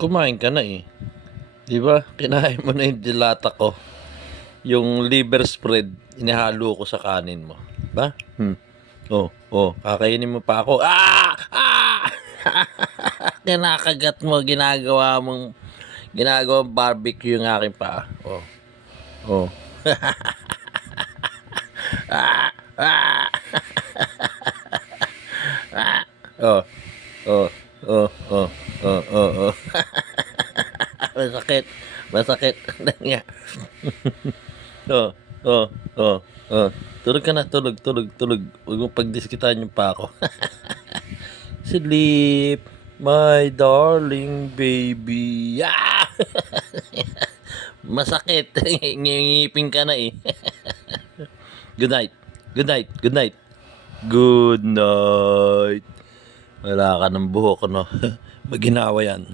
Kumain ka na eh. 'Di ba? Kinain mo na yung dilata ko. Yung liver spread, inihalo ko sa kanin mo. Ba? Oh, oh, kakainin mo pa ako. Kinakagat mo, ginagawang barbecue yung aking paa. Oh, oh. Ah! Oh, oh, oh, oh, oh, oh, oh. Masakit. Masakit. Nga. Oh, oh, oh, oh. Tulog ka na, tulog, tulog, tulog. Huwag mong pagdiskitan yung pa ako. Sleep, my darling baby. Masakit. Ngingipin ka na eh. Good night. Good night. Good night. Good night. Wala ka ng buhok, no? Maginawa yan.